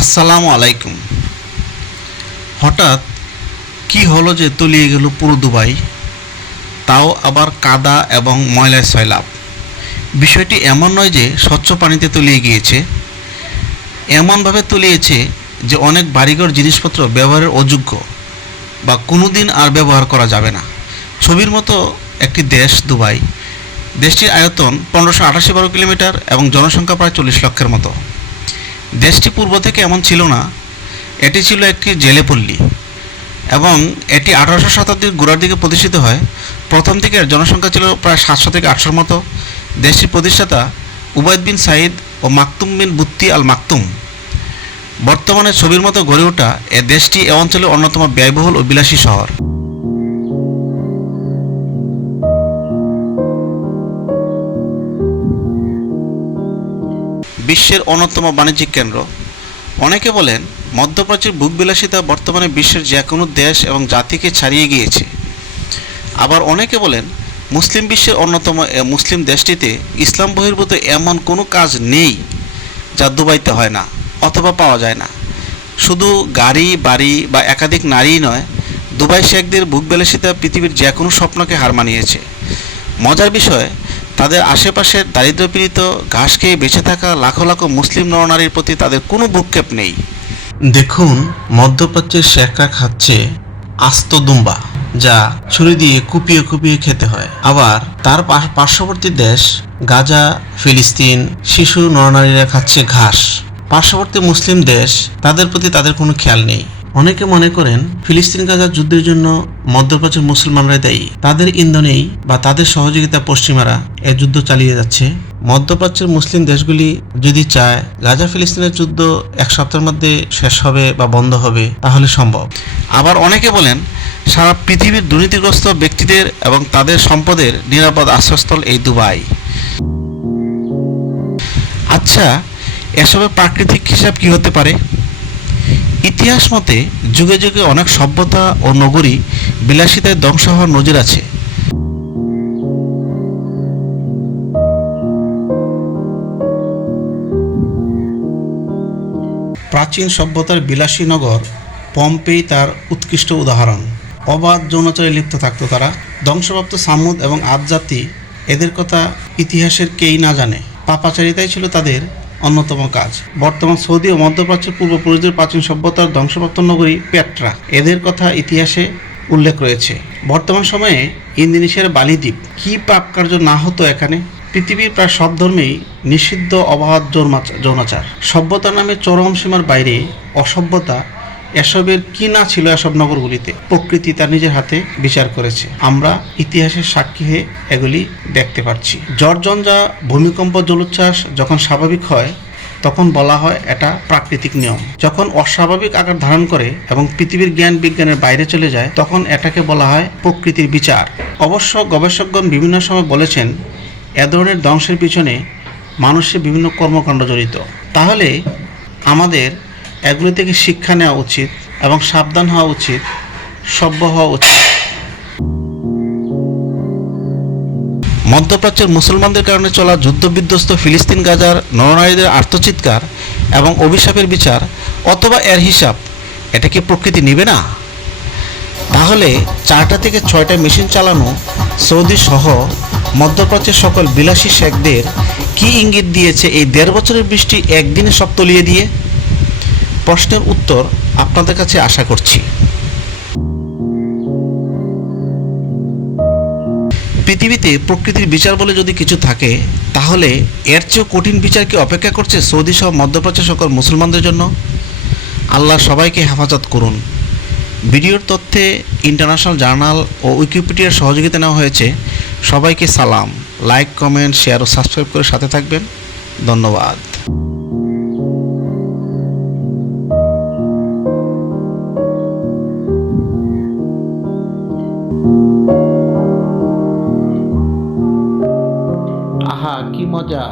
আসসালামু আলাইকুম। হঠাৎ কি হলো যে তলিয়ে গেল পুরো দুবাই? তাও আবার কাদা এবং ময়লায় সয়লাভ বিষয়টি এমন নয় যে স্বচ্ছ পানিতে তলিয়ে গিয়েছে। এমনভাবে তলিয়েছে যে অনেক বাড়িঘর জিনিসপত্র ব্যবহারের অযোগ্য বা কোনো দিন আর ব্যবহার করা যাবে না। ছবির মতো একটি দেশ দুবাই। দেশটির আয়তন পনেরোশো আটাশি বারো কিলোমিটার এবং জনসংখ্যা প্রায় চল্লিশ লক্ষের মতো। দেশটি পূর্ব থেকে এমন ছিল না। এটি ছিল একটি জেলেপল্লী এবং এটি আঠারোশো শতাব্দীর গোড়ার দিকে প্রতিষ্ঠিত হয়। প্রথম এর জনসংখ্যা ছিল প্রায় সাতশো থেকে আটশোর মতো। দেশটির প্রতিষ্ঠাতা উবায়দ বিন সাইদ ও মাকতুম বিন বুত্তি আল মাকতুম বর্তমানে ছবির মতো গড়ে ওঠা এ দেশটি এ অঞ্চলের অন্যতম ব্যয়বহুল ও বিলাসী শহর। বিশ্বের অন্যতম বাণিজ্যিক কেন্দ্র। অনেকে বলেন, মধ্যপ্রাচ্যের ভূবিলাসিতা বর্তমানে বিশ্বের যে কোনো দেশ এবং জাতিকে ছাড়িয়ে গিয়েছে। আবার অনেকে বলেন, মুসলিম বিশ্বের অন্যতম মুসলিম দেশটিতে ইসলাম বহির্ভূত এমন কোনো কাজ নেই যা দুবাইতে হয় না অথবা পাওয়া যায় না। শুধু গাড়ি, বাড়ি বা একাধিক নারীই নয়, দুবাই শেখদের ভূবিলাসিতা পৃথিবীর যে কোনো স্বপ্নকে হার মানিয়েছে। মজার বিষয় তাদের আশেপাশের দারিদ্র্যপীড়িত ঘাস খেয়ে বেঁচে থাকা লাখো লাখো মুসলিম নরনারীর প্রতি তাদের কোনো ভূক্ষেপ নেই। দেখুন, মধ্যপ্রাচ্যের শেখরা খাচ্ছে আস্ত দুম্বা, যা ছুরি দিয়ে কুপিয়ে কুপিয়ে খেতে হয়। আবার তার পার্শ্ববর্তী দেশ, গাজা, ফিলিস্তিন, শিশু নরনারীরা খাচ্ছে ঘাস। পার্শ্ববর্তী মুসলিম দেশ, তাদের প্রতি তাদের কোনো খেয়াল নেই। অনেকে মনে করেন ফিলিস্তিন গাজা যুদ্ধের জন্য মধ্যপ্রাচ্যের মুসলমানরাই দায়ী। তাদের ইন্ধনেই বা তাদের সহযোগিতা পশ্চিমারা এ যুদ্ধ চালিয়ে যাচ্ছে। মধ্যপ্রাচ্যের মুসলিম দেশগুলি যদি চায় গাজা ফিলিস্তিনের যুদ্ধ এক সপ্তাহের মধ্যে শেষ হবে বা বন্ধ হবে, তাহলে সম্ভব। আবার অনেকে বলেন, সারা পৃথিবীর দুর্নীতিগ্রস্ত ব্যক্তিদের এবং তাদের সম্পদের নিরাপদ আশ্রয়স্থল এই দুবাই। আচ্ছা এসবের প্রাকৃতিক হিসাব কি হতে পারে? ইতিহাস মতে যুগে যুগে অনেক সভ্যতা ও নগরী বিলাসিতায় ধ্বংস হওয়ার নজির আছে। প্রাচীন সভ্যতার বিলাসী নগর পম্পেই তার উৎকৃষ্ট উদাহরণ। অবাধ যৌনাচারে লিপ্ত থাকতো তারা। ধ্বংসপ্রাপ্ত সামুদ এবং আদ জাতি এদের কথা ইতিহাসের কেই না জানে। পাপাচারিতাই ছিল তাদের অন্যতম কাজ। বর্তমান সৌদি ও মধ্যপ্রাচ্যের পূর্বপুরুষদের প্রাচীন সভ্যতার ধ্বংসপ্রাপ্ত নগরী পেট্রা। এদের কথা ইতিহাসে উল্লেখ রয়েছে। বর্তমান সময়ে ইন্দোনেশিয়ার বালিদ্বীপ কি পাপ কার্য না হতো এখানে? পৃথিবীর প্রায় সব ধর্মেই নিষিদ্ধ অবাধ যৌনাচ- যৌনাচার। সভ্যতা নামে চরম সীমার বাইরে অসভ্যতা এসবের কি না ছিল এসব নগরগুলিতে? প্রকৃতি তার নিজের হাতে বিচার করেছে। আমরা ইতিহাসের সাক্ষী হয়ে এগুলি দেখতে পাচ্ছি জর্জঞ্জা ভূমিকম্প জলোচ্ছ্বাস যখন স্বাভাবিক হয়, তখন বলা হয় এটা প্রাকৃতিক নিয়ম। যখন অস্বাভাবিক আকার ধারণ করে এবং পৃথিবীর জ্ঞান বিজ্ঞানের বাইরে চলে যায়, তখন এটাকে বলা হয় প্রকৃতির বিচার। অবশ্য গবেষকগণ বিভিন্ন সময় বলেছেন, এ ধরনের ধ্বংসের পিছনে মানুষের বিভিন্ন কর্মকাণ্ড জড়িত। তাহলে আমাদের এগুলি থেকে শিক্ষা নেওয়া উচিত এবং সাবধান হওয়া উচিত, সভ্য হওয়া উচিত। মধ্যপ্রাচ্যের মুসলমানদের কারণে চলা যুদ্ধবিধ্বস্ত ফিলিস্তিন গাজার নরনারীদের আর্তচিৎকার এবং অভিশাপের বিচার অথবা এর হিসাব, এটা কি প্রকৃতি নিবে না? তাহলে চারটা থেকে ছয়টা মেশিন চালানো সৌদি সহ মধ্যপ্রাচ্যের সকল বিলাসী শেখদের কি ইঙ্গিত দিয়েছে এই দেড় বছরের বৃষ্টি একদিনে সব তলিয়ে দিয়ে? প্রশ্নের উত্তর আপনাদের কাছে আশা করছি। পৃথিবীতে প্রকৃতির বিচার বলে যদি কিছু থাকে, তাহলে এর চেয়েও কঠিন বিচার কি অপেক্ষা করছে সৌদি সহ মধ্যপ্রাচ্য সকল মুসলমানদের জন্য? আল্লাহ সবাইকে হেফাজত করুন। ভিডিওর তথ্যে ইন্টারন্যাশনাল জার্নাল ও উইকিপিডিয়ার সহযোগিতা নেওয়া হয়েছে। সবাইকে সালাম, লাইক, কমেন্ট, শেয়ার ও সাবস্ক্রাইব করে সাথে থাকবেন। ধন্যবাদ। আহা কি মজা।